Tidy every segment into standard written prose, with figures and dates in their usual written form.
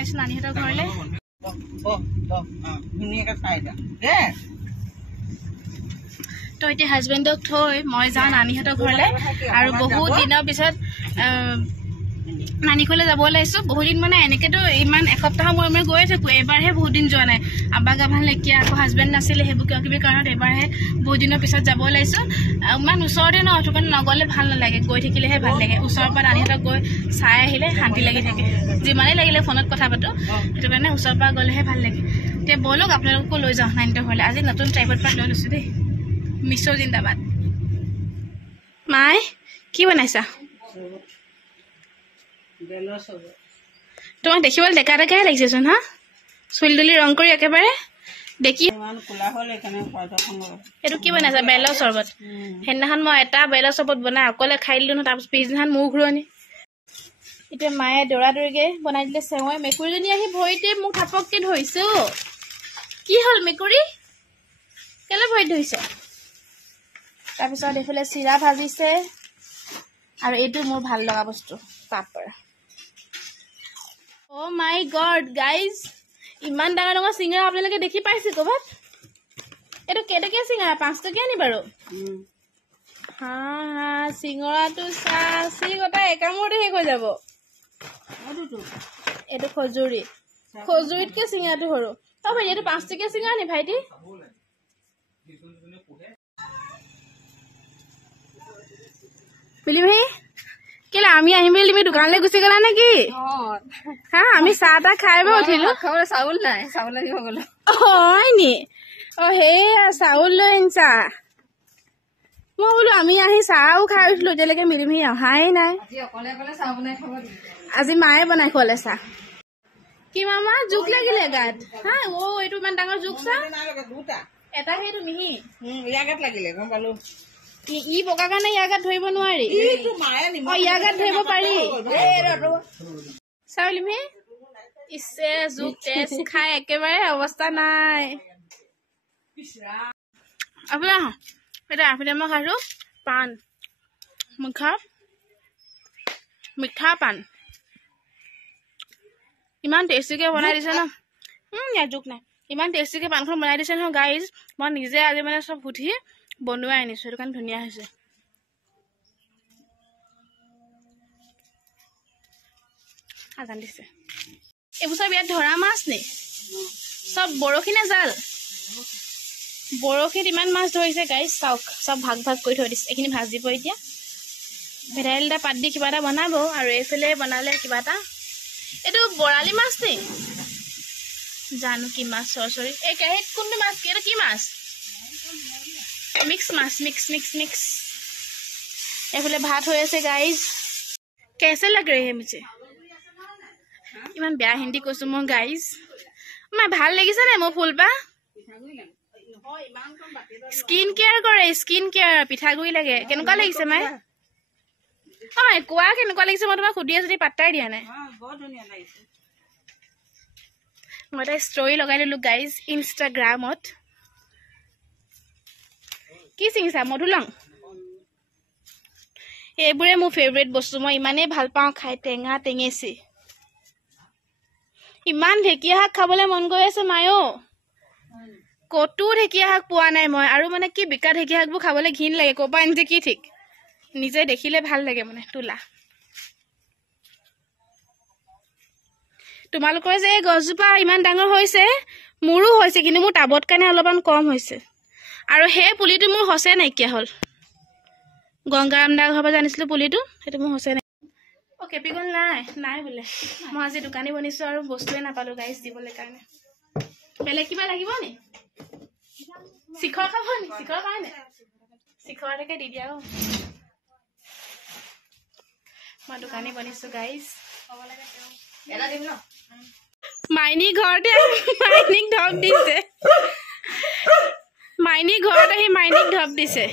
ওলাইছো নানিহঁতৰ ঘৰলে তো এতিয়া হাজবেণ্ডক থৈ মই যাওঁ নানিহঁতৰ ঘৰলে আৰু বহুত দিনৰ পিছত নানি ঘৰলে যাব ওলাইছো বহুত দিন মানে এনেকেতো ইমান এসপ্তাহৰ মূৰে গৈ থাকো এবাৰহে বহুত দিন যোৱা নাই আব্বা গা ভাল নাইকিয়া আকৌ হাজবেণ্ড নাছিলে সেইবোৰ কিবা কিবি কাৰণত এবাৰহে বহুত দিনৰ পিছত যাব ওলাইছো ইমান ওচৰতে ন অথবা নগ'লে ভাল নালাগে গৈ থাকিলেহে ভাল লাগে ওচৰৰ পৰা নানিহঁতক গৈ চাই আহিলে শান্তি লাগি থাকে যিমানেই লাগিলে ফোনত কথা পাতো সেইটো কাৰণে ওচৰৰ পৰা গ'লেহে ভাল লাগে এতিয়া ব'লক আপোনালোককো লৈ যাওঁ নানিহঁতৰ ঘৰলে আজি নতুন ট্ৰাইপড পাত লৈ লৈছো দেই মিছো জিন্দাবাদ মাই কি বনাইছা তোমাক দেখিবলৈ ডেকা ডেকাহে লাগিছেচোন হা চুলি তুলি ৰং কৰি একেবাৰে দেখি এইটো কি বনাইছা বেলৰ চৰ্বত সেইদিনাখন মই এটা বেলৰ চৰ্বত বনাই অকলে খাই দিলো ন তাৰপিছত পিছদিনাখন মূৰ ঘূৰণি এতিয়া মায়ে দৌৰা দৌৰিকে বনাই দিলে চেৱাই মেকুৰীজনী আহি ভৰিতে মোক থাপককে ধৰিছে কি হ'ল মেকুৰী কেলে ভৰিত ধৰিছে তাৰপিছত এইফালে চিৰা ভাজিছে আৰু এইটো মোৰ ভাল লগা বস্তু পাপৰ Oh my god guys ইমান ডাঙৰ ডাঙৰ চিঙৰা আপোনালোকে দেখি পাইছে ক'বাত এইটো কেটকে চিঙৰা 5 টকীয়া নি বাৰু হা হা চিঙৰাটো চাচি গটা একামতে শেষ হৈ যাব এইটো খজুৰিতকে চিঙৰাটো সৰু অ ভাই এইটো 5 টকীয়া চিঙৰা নি ভাইটি পিলি ভাই কেলে আমি আহিম বুলি তুমি দোকানলৈ গুচি গলা নেকি হা আমি চাহ তা খাই বৈ উঠিলো খাবলৈ চাউল নাই চাউল লাগিব গলো হয় নি অ হেয়া চাউল লৈ আনিছা মই বোলো আমি আহি চাহও খাই উঠিলো এতিয়ালৈকে মিলি মিলি অহাই নাই আজি মায়ে বনাই খোৱালে চাহ কি মামা জোক লাগিলে গাত হা অ এইটো ইমান ডাঙৰ জোক চাহ এটা সেইটো মিহি ইয়াৰ গাত লাগিলে গম পালো ই বগা কাৰণে ইয়াৰ গাত ধৰিব নোৱাৰি ইয়াৰ গাত ধৰিব পাৰি চাউলিমি ইছে জোক তেজ খাই একেবাৰে অৱস্থা নাই আপোনাৰ এতিয়া মই খাইছো পাণ মিঠা পাণ ইমান টেষ্টিকে বনাই দিছে ন ইয়াৰ জোক নাই ইমান টেষ্টিকে পাণখন বনাই দিছে নহয় গাইজ মই নিজে আজি মানে চব সুধি বনোৱাই আনিছো সেইটো কাৰণে ধুনীয়া হৈছে আজান দিছে এইবোৰ চব ইয়াত ধৰা মাছ নে চব বৰশী নে জাল বৰশীত ইমান মাছ ধৰিছে গাইজ চাওক চব ভাগ ভাগ কৰি থৈ দিছে এইখিনি ভাজিব এতিয়া ভেদাইলতা পাত দি কিবা এটা বনাব আৰু এইফালে বনালে কিবা এটা এইটো বৰালি মাছ নে জানো কি মাছ চৰি এই কেৰাহীত কোনটো মাছ এইটো কি মাছ मिक्स এইফালে ভাত হৈ আছে গাইজ कैसे लग रही है मुझे ইমান বেয়া হিন্দি কৈছো মই গাইজ মই ভাল লাগিছে নে মোৰ ফুলপা স্কিন কেয়াৰ পিঠাগুৰি লাগে কেনেকুৱা লাগিছে মাই হয় কোৱা কেনেকুৱা লাগিছে মই তোমাক সুধি আছো যদি পাত্তাই দিয়া নাই মই এটা ষ্টৰি লগাই দিলো গাইজ ইনষ্টাগ্ৰামত কি চিঙিছা মধুলং এইবোৰে মোৰ ফেভৰেট বস্তু মই ইমানেই ভাল পাওঁ খাই টেঙা টেঙেচি ইমান ঢেকীয়া শাক খাবলৈ মন গৈ আছে মায়ো কতো ঢেকীয়া শাক পোৱা নাই মই আৰু মানে কি বিকা ঢেকীয়া শাকবোৰ খাবলৈ ঘিন লাগে ক'পা আনিছে কি ঠিক নিজে দেখিলে ভাল লাগে মানে তোলা তোমালোকৰ যে গছজোপা ইমান ডাঙৰ হৈছে মোৰো হৈছে কিন্তু মোৰ টাবত কাৰণে অলপমান কম হৈছে আৰু হে পুলিটো মোৰ হসে নাইকিয়া হল গংগাৰাম দা ঘৰৰ পৰা জানিছিলো পুলিটো সেইটো মোৰ হসে নাই ও কেপিগল নাই বোলে মই আজি দোকানী বনিছো আৰু বস্তুৱে নাপালো গাইজ দিবলৈ কাৰণে বেলেগ কিবা লাগিব নি শিখৰ খাব নি শিখৰ কাৰণে শিখৰকে দি দিয়া মই দোকানী বনিছো গাইজ এটা দিম ন মাইনী ঘৰতে মাইনিক ঢপ দিছে মাইনী ঘৰত আহি মাইনিক ঢপ দিছে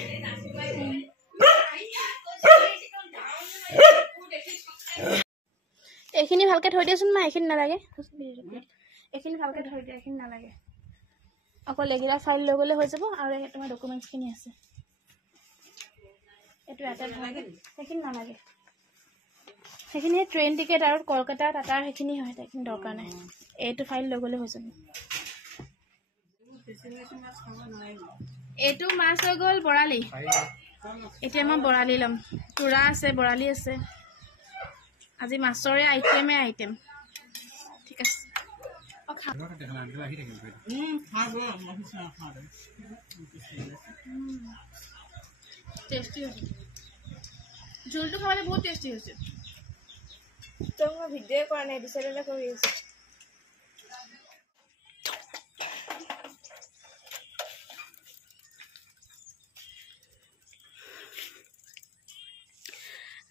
এইখিনি ভালকে থৈ দিয়াচোন মা এইখিনি নালাগে এইখিনি ভালকে থৈ দিয়া এইখিনি নালাগে অকল এগিলা ফাইল লৈ গ'লে হৈ যাব আৰু তোমাৰ ডকুমেণ্টছখিনি আছে এইটো এটা ভালকে এইখিনি নালাগে সেইখিনি ট্ৰেইন টিকেট আৰু কলকাতা টাটাৰ সেইখিনি হয় সেইখিনি দৰকাৰ নাই এইটো ফাইল লৈ গ'লে হৈ যাব এইটো মাছ হৈ গ'ল বৰালি এতিয়া মই বৰালি ল'ম তুৰা আছে বৰালি আছে আজি মাছৰে আইটেম ঠিক আছে টেষ্টি হৈছে জোলটো খাবলৈ বহুত টেষ্টি হৈছে তো মই ভিডিঅ' কৰা নাই বিচাৰিলে কৰি আছোঁ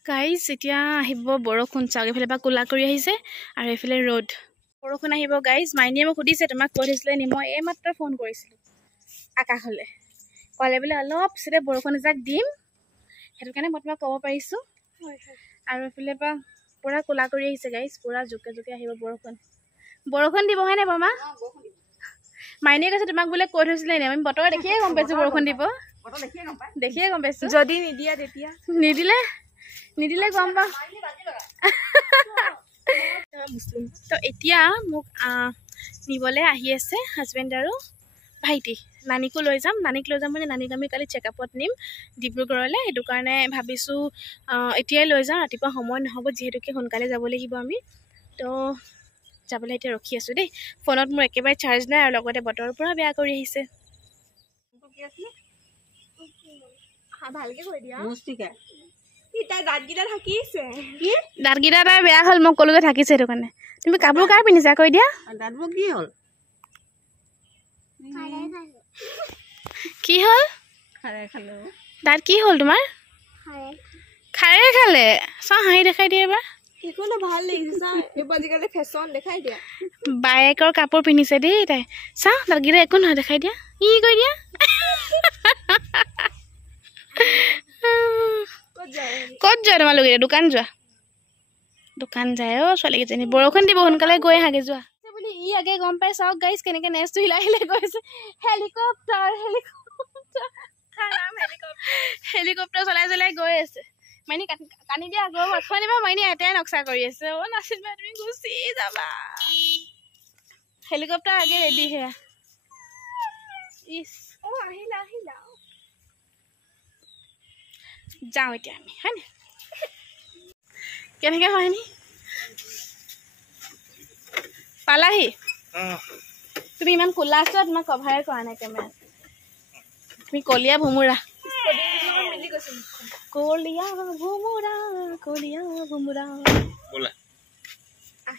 গাইজ এতিয়া আহিব বৰষুণ চাওক এইফালে পৰা কোলা কৰি আহিছে আৰু এইফালে ৰ'দ বৰষুণ আহিব গাইজ মাইনীয়ে মোক সুধিছে তোমাক কৈ থৈছিলে নি মই এইমাত্ৰ ফোন কৰিছিলোঁ আকাশলৈ ক'লে বোলে অলপ পিছতে বৰষুণ এজাক দিম সেইটো কাৰণে মই তোমাক ক'ব পাৰিছোঁ আৰু এইফালে পৰা পূৰা কোলা কৰি আহিছে গাইজ পূৰা জোকে জোকে আহিব বৰষুণ দিব হয়নে বৰমা মাইনীয়ে কৈছে তোমাক বোলে কৈ থৈছিলে নি আমি বতৰ দেখিয়ে গম পাইছোঁ বৰষুণ দিব দেখিয়ে গম পাইছোঁ যদি নিদিয়া তেতিয়া নিদিলে গম পাওঁ তো এতিয়া মোক নিবলৈ আহি আছে হাজবেণ্ড আৰু ভাইটি নানীকো লৈ যাম নানীক মানে নানীক আমি কালি চেকআপত নিম ডিব্ৰুগড়লৈ সেইটো কাৰণে ভাবিছোঁ এতিয়াই লৈ যাওঁ ৰাতিপুৱা সময় নহ'ব যিহেতুকে সোনকালে যাব লাগিব আমি তো যাবলৈ এতিয়া ৰখি আছোঁ দেই ফোনত মোৰ একেবাৰে চাৰ্জ নাই আৰু লগতে বতৰৰ পৰা বেয়া কৰি আহিছে ভালকৈ কৈ দিয়া দাঁতকেইটা তাই বেয়া হ'ল মই ক'লো যে থাকিছে সেইটো কাৰণে তুমি কাপোৰ কাৰ পিন্ধিছা কৈ দিয়া দাঁতবোৰ কি হ'ল দাঁত কি হ'ল তোমাৰ খাৰে খালে চাওঁ হাঁহি দেখাই দিয়ে এবাৰ বায়েকৰ কাপোৰ পিন্ধিছে দেই তাই চাওঁ দাঁতকেইটা একো নহয় দেখাই দিয়া ই কৈ দিয়া ক'ত যোৱা তোমালোকে দোকান যায় অ' ছোৱালীকেইজনী বৰষুণ দিব সোনকালে গৈ আহাগে যোৱা বুলি ই আগে গম পাই চাওক গাইজ কেনেকৈ নেচটো হিলাই গৈছে হেলিকপ্টাৰ চলাই গৈ আছে মাইনী কানি দিয়া গৰু আঁঠুৱা নিবা মাইনী এটাই নক্সা কৰি আছে অ' নাচিবা তুমি গুচি যাবা হেলিকপ্টাৰ আগে ৰেডি সেয়া আহিলা যাওঁ এতিয়া আমি হয়নে কেনেকৈ হয়নি পালাহি তুমি ইমান ক'লা আছা তোমাক কভাৰে কৰা নাই কেমেৰাত তুমি কলীয়া ভোমোৰা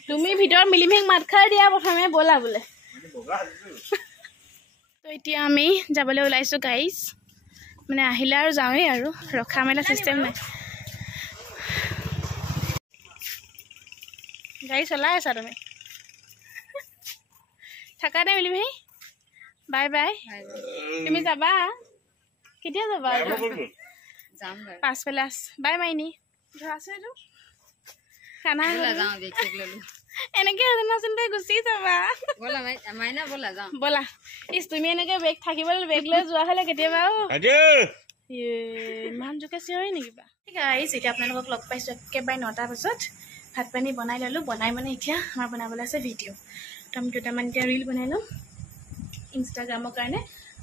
তুমি ভিতৰত মিলিমিক মাত খাই দিয়া প্ৰথমে ব'লা বোলে তো এতিয়া আমি যাবলৈ ওলাইছোঁ গাইজ মানে আহিলে আৰু যাওঁৱেই আৰু ৰখা মেলা চিষ্টেম নাই গাড়ী চলাই আছা তুমি থাকা দে মিলি ভাই বাই তুমি যাবা কেতিয়া যাবা পাছফালে বাই মাইনী খানা এনেকে চিন্তাই গুচি যাবা ব'লা ইচ তুমি এনেকে বেগ থাকিবলৈ বেগ লৈ যোৱা হ'লে কেতিয়াবা ইমান জোকে চিঞৰি নেকি বা গাইজ এতিয়া আপোনালোকক লগ পাইছোঁ একেবাৰে 9টা বজাত ভাত পানী বনাই ল'লোঁ বনাই মানে এতিয়া আমাৰ বনাবলৈ আছে ভিডিঅ' তো আমি দুটামান এতিয়া ৰিল বনাই ল'ম ইনষ্টাগ্ৰামৰ কাৰণে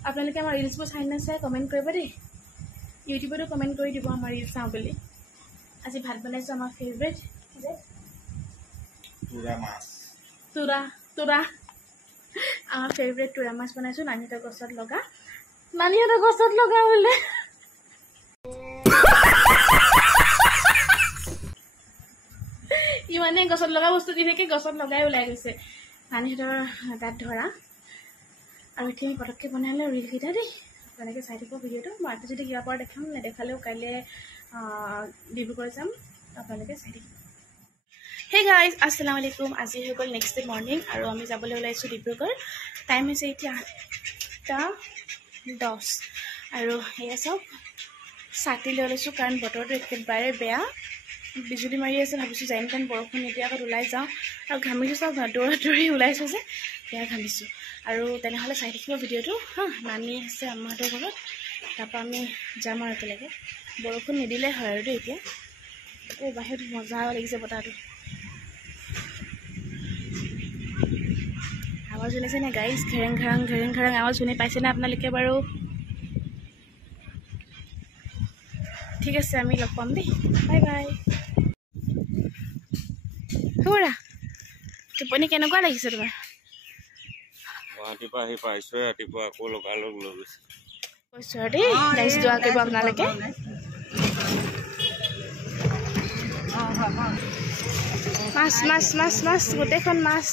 আপোনালোকে আমাৰ ৰিলছবোৰ চাই নাচাই কমেণ্ট কৰিব দেই ইউটিউবতো কমেণ্ট কৰি দিব আমাৰ ৰিল চাওঁ বুলি আজি ভাত বনাইছোঁ আমাৰ ফেভৰেট তুৰা আমাৰ ফেভৰেট তুৰা মাছ বনাইছোঁ নানীহঁতৰ গছত লগা বোলে ইমানে গছত লগা বস্তু দি থাকে গছত লগাই ওলাই গৈছে নানীহঁতৰ তাত ধৰা আৰু এতিয়া আমি পটককৈ বনালে ৰিলকেইটা দেই আপোনালোকে চাই থাকিব ভিডিঅ'টো মই আজি যদি কিবা পৰা দেখাম নেদেখালেও কাইলৈ ডিব্ৰুগড় যাম আপোনালোকে চাই থাকিব হে গাইজ আসসালামু আলাইকুম আজি হৈ গ'ল নেক্সট ডে মৰ্ণিং আৰু আমি যাবলৈ ওলাইছোঁ ডিব্ৰুগড় টাইম হৈছে এতিয়া 8:10 আৰু সেয়া চাওক ছাতি লৈ লৈছোঁ কাৰণ বতৰটো একেবাৰে বেয়া বিজুলী মাৰি আছে ভাবিছোঁ যেন তেন বৰষুণ নিদিয়া আগত ওলাই যাওঁ আৰু ঘামিছোঁ চাওক দৌৰি ওলাইছোঁ যে সেয়া ঘামিছোঁ আৰু তেনেহ'লে চাই থাকিব ভিডিঅ'টো নানি আছে আম্মাহঁতৰ ঘৰত তাৰপৰা আমি যাম আৰু একেলগে বৰষুণ নিদিলে হয় আৰু দেই এতিয়া ও বাহিৰত মজা লাগিছে বতাহটো আৱাজ শুনিছে নে গাইজ ঘেৰেং ঘেৰেং আৱাজ শুনি পাইছেনে আপোনালোকে বাৰু ঠিক আছে আমি লগ পাম দেই বাই বাই খুৰা টোপনি কেনেকুৱা লাগিছে তোমাৰ ৰাতিপুৱা আহি পাইছোঁ ৰাতিপুৱা আকৌ লগালগ লৈ গৈছে কৈছোঁ আৰু দেই গাইজ দোৱা কৰিব আপোনালোকে মাছ মাছ মাছ মাছ গোটেইখন মাছ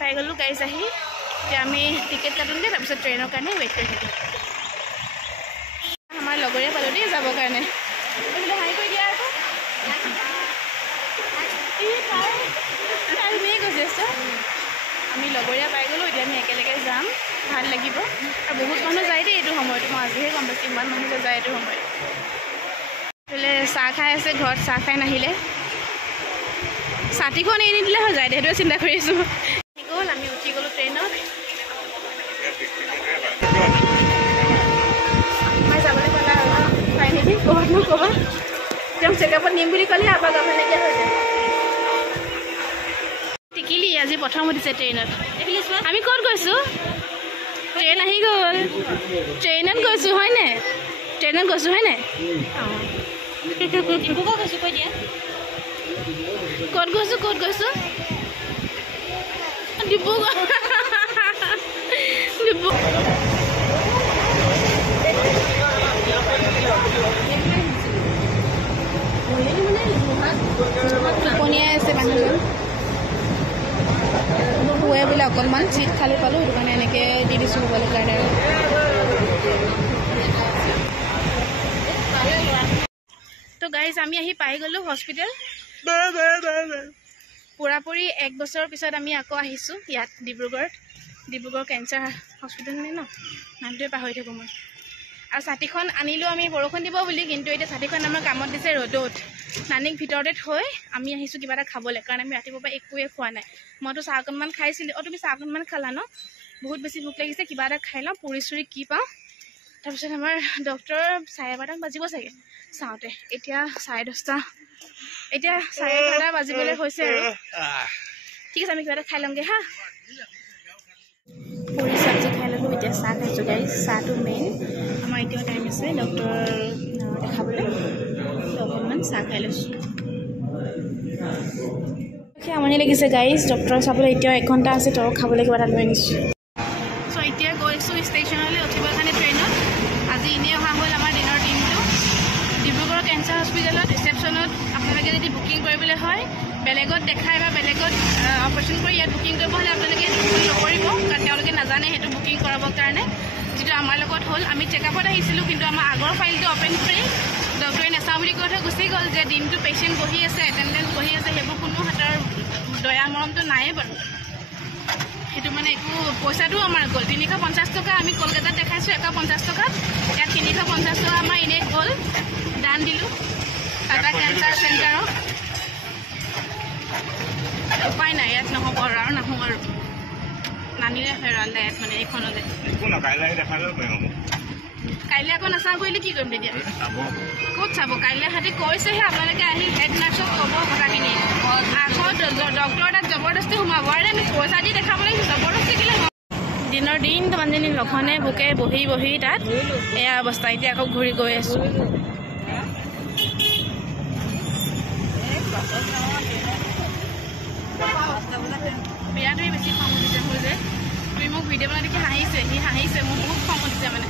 পাই গ'লোঁ গাইজ আহি এতিয়া আমি টিকেট কাটোঁগৈ তাৰপিছত ট্ৰেইনৰ কাৰণে ৱেইট কৰি থাকিম আমাৰ লগৰীয়া পালোঁ দেই যাবৰ কাৰণে এইবিলাক হাঁহি কৰি দিয়া আকৌ এনেই কৈছে আমি লগৰীয়া পাই গ'লোঁ এতিয়া আমি একেলগে যাম ভাল লাগিব আৰু বহুত মানুহ যায় দেই এইটো সময়ত মই আজিহে গম পাইছোঁ ইমান মানুহ যে যায় এইটো সময়ত বোলে চাহ খাই আছে ঘৰত চাহ খাই নাহিলে ছাতিখন এৰি নিদিলে হৈ যায় সেইটোৱে চিন্তা কৰি আছোঁ গ'ল আমি উঠি গ'লোঁ ট্ৰেইনত মই যাবলৈ পালা পাই নেকি ক'ৰবাত মোক ক'বা তেওঁ চেকআপত নিম বুলি ক'লে আবাৰ গাঁও এনেকৈ হৈ যায় টিকিলি আজি প্ৰথম উঠিছে ট্ৰেইনত আমি ক'ত গৈছোঁ ট্ৰেইন আহি গ'ল ট্ৰেইনত গৈছোঁ হয়নে ট্ৰেইনত গৈছোঁ হয়নে অঁ গৈছোঁ কৈ দিয়া ক'ত গৈছোঁ ডিব্ৰুগড় টোপনিয়াই আছে মানুহজন শুৱে বোলে অকণমান চিট খালি পালোঁ সেইটো কাৰণে এনেকৈ দি দিছোঁ শুবলৈ কাৰণে তো গাইজ আমি আহি পাই গ'লোঁ হস্পিটেল পুৰাপুৰি 1 বছৰৰ পিছত আমি আকৌ আহিছোঁ ইয়াত ডিব্ৰুগড় কেঞ্চাৰ হস্পিটেল নে ন নামটোৱে পাহৰি থাকোঁ মই আৰু ছাতিখন আনিলোঁ আমি বৰষুণ দিব বুলি কিন্তু এতিয়া ছাতিখন আমাৰ কামত দিছে ৰ'দত নানীক ভিতৰতে থৈ আমি আহিছোঁ কিবা এটা খাবলৈ কাৰণ আমি ৰাতিপুৱাৰ পৰা একোৱে খোৱা নাই মইতো চাহ অকণমান খাইছিলোঁ তুমি চাহ অকণমান খালা ন বহুত বেছি ভোক লাগিছে কিবা এটা খাই লওঁ পুৰি চুৰি কি পাওঁ তাৰপিছত আমাৰ ডক্টৰ 11:30 বাজিব চাগে চাওঁতে এতিয়া 10:30 এতিয়া 11:30 বাজিবলৈ হৈছে আৰু ঠিক আছে আমি কিবা এটা খাই ল'মগৈ হা পুৰি চব্জি খাই ল'লোঁ এতিয়া চাহ খাইছোঁ গাইজ চাহটো মেইন আমাৰ এতিয়াও টাইম আছে ডক্টৰ দেখাবলৈ অকণমান চাহ খাই লৈছোঁ আমনি লাগিছে গাইজ ডক্টৰ চাবলৈ এতিয়াও 1 ঘণ্টা আছে তল খাবলৈ কিবা এটা লৈ আনিছোঁ চ' এতিয়া গৈছোঁ ষ্টেচনলৈ উঠিবৰ কাৰণে ট্ৰেইনত আজি এনেই অহা হ'ল আমাৰ দিনৰ দিনটো ডিব্ৰুগড় কেঞ্চাৰ হস্পিটেলত ৰিচেপশ্যনত আপোনালোকে যদি বুকিং কৰিবলৈ হয় বেলেগত দেখাই বা বেলেগত অপাৰেশ্যন কৰি ইয়াত বুকিং কৰিব হ'লে আপোনালোকে নকৰিব কাৰণ তেওঁলোকে নাজানে সেইটো বুকিং কৰাবৰ কাৰণে যিটো আমাৰ লগত হ'ল আমি চেকআপত আহিছিলোঁ কিন্তু আমাৰ আগৰ ফাইলটো অ'পেন কৰি ডক্টৰে নাচাওঁ বুলি কৈ থৈ গুচি গ'ল যে দিনটো পেচেণ্ট বহি আছে এটেণ্ডেঞ্চ বহি আছে সেইবোৰ কোনো হাতৰ দয়া মৰমটো নায়ে বাৰু সেইটো মানে একো পইচাটোও আমাৰ গ'ল 350 টকা আমি কলকাতাত দেখাইছোঁ 150 টকা ইয়াত 350 টকা আমাৰ এনেই গ'ল দান দিলোঁ টাটা কেঞ্চাৰ চেণ্টাৰক উপায় নাই ইয়াত নহ'ব আৰু নাহোঁ আৰু নানিলে হেৰালে ইয়াত মানে এইখনতে কাইলৈ আকৌ নাচাওঁ কৰিলে কি কৰিম তেতিয়া ক'ত চাব কাইলৈ সিহঁতে কৈছেহে আপোনালোকে আহি হেড নাৰ্ছক ক'ব কথাখিনি আকৌ ডক্টৰ তাত জবৰদস্তি সোমাব আৰু আমি পইচা দি দেখাবলৈ জবৰদস্তি দিলে দিনৰ দিন মানুহজনী লঘনে বুকে বহি তাত এয়া অৱস্থা এতিয়া আকৌ ঘূৰি গৈ আছোঁ বিৰাটোৱে বেছি খং উঠিছে মোৰ যে তুমি মোক ভিডিঅ' বনাই দেখি হাঁহিছে মোৰ বহুত খং উঠিছে মানে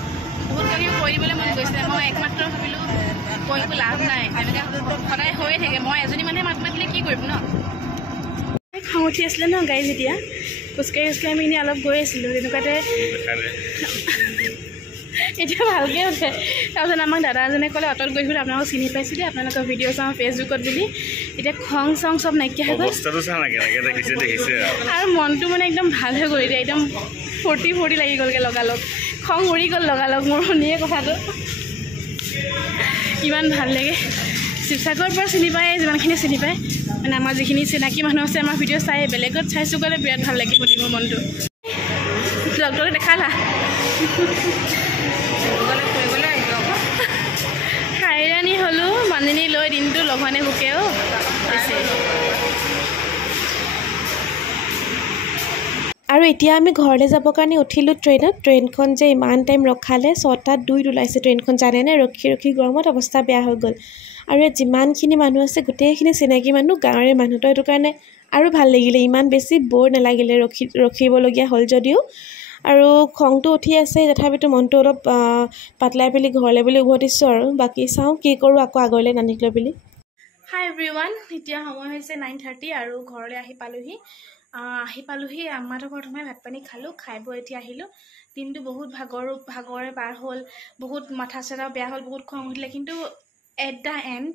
বহুত কিবা কৰি দিবলৈ মন গৈছিলে মই একমাত্ৰ ভাবিলোঁ কৈ একো লাভ নাই এনেকৈ সদায় হৈয়ে থাকে মই এজনী মানুহে মাত মাতিলে কি কৰিম ন খং উঠি আছিলে ন গাড়ী যেতিয়া খোজকাঢ়ি আমি এনেই অলপ গৈ আছিলোঁ তেনেকুৱাতে এতিয়া ভালকৈ উঠে তাৰপিছত আমাক দাদা এজনে ক'লে অটত গৈছিলোঁ আপোনালোকক চিনি পাইছোঁ দেই আপোনালোকৰ ভিডিঅ' চাওঁ ফেচবুকত বুলি এতিয়া খং চং চব নাইকিয়া হৈ গ'ল আৰু মনটো মানে একদম ভাল হৈ গ'ল এতিয়া একদম ফূৰ্তি লাগি গ'লগৈ লগালগ খং উৰি গ'ল লগালগ মোৰ শুনিয়ে কথাটো ইমান ভাল লাগে শিৱসাগৰৰ পৰা চিনি পায় যিমানখিনি চিনি পায় মানে আমাৰ যিখিনি চিনাকি মানুহ আছে আমাৰ ভিডিঅ' চাই বেলেগত চাইছোঁ গ'লে বিৰাট ভাল লাগিব দিব মনটো ব্লগটো দেখালা হাইৰাণী হ'লো মানিনী লৈ দিনটো লঘনে ভোকেও হৈছে আৰু এতিয়া আমি ঘৰলৈ যাবৰ কাৰণে উঠিলোঁ ট্ৰেইনত ট্ৰেইনখন যে ইমান টাইম ৰখালে 6টাত 2 ওলাইছে ট্ৰেইনখন জানেনে ৰখি ৰখি গৰমত অৱস্থা বেয়া হৈ গ'ল আৰু ইয়াত যিমানখিনি মানুহ আছে গোটেইখিনি চিনাকি মানুহ গাঁৱৰে মানুহ তো সেইটো কাৰণে আৰু ভাল লাগিলে ইমান বেছি বৰ নালাগিলে ৰখিবলগীয়া হ'ল যদিও আৰু খংটো উঠি আছে তথাপিতো মনটো অলপ পাতলাই পেলি ঘৰলৈ বুলি উভতিছোঁ আৰু বাকী চাওঁ কি কৰোঁ আকৌ আগলৈ নানিকলৈ বুলি হাই এভৰিৱান এতিয়া সময় হৈছে 9:30 আৰু ঘৰলৈ আহি পালোহি আমাৰতো প্ৰথমে ভাত পানী খালোঁ খাই বৈ এতিয়া আহিলোঁ দিনটো বহুত ভাগৰে পাৰ হ'ল বহুত মাথা চাথা বেয়া হ'ল বহুত খং উঠিলে কিন্তু এট দ্য এণ্ড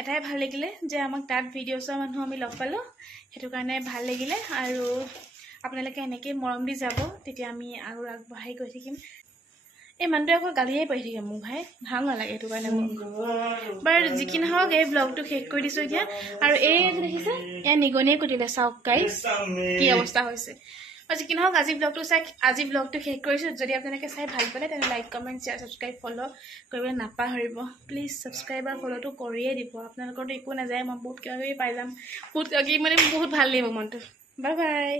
এটাই ভাল লাগিলে যে আমাক তাত ভিডিঅ' চোৱা মানুহ আমি লগ পালোঁ সেইটো কাৰণে ভাল লাগিলে আৰু আপোনালোকে এনেকৈ মৰম দি যাব তেতিয়া আমি আৰু আগবাঢ়ি গৈ থাকিম এই মানুহটোৱে আকৌ গালিয়ে পাৰি থাকে মোক ভাই ভাল নালাগে সেইটো কাৰণে মোক বাৰু যি কি নহওক এই ব্লগটো শেষ কৰি দিছোঁ এতিয়া আৰু এই দেখিছে এয়া নিগনিয়ে কুটিলে চাওক গাইজ কি অৱস্থা হৈছে আৰু যি কি নহওক আজি ব্লগটো শেষ কৰিছোঁ যদি আপোনালোকে চাই ভাল পালে তেনে like comment share subscribe follow' কৰিবলৈ নাপাহৰিব প্লিজ ছাবস্ক্ৰাইব আৰু ফ'ল'টো কৰিয়ে দিব আপোনালোকৰতো একো নাযায় মই বহুত কিবা কিবি পাই যাম বহুত কিবা কিবি মানে বহুত ভাল লাগিব মনটো বাই বাই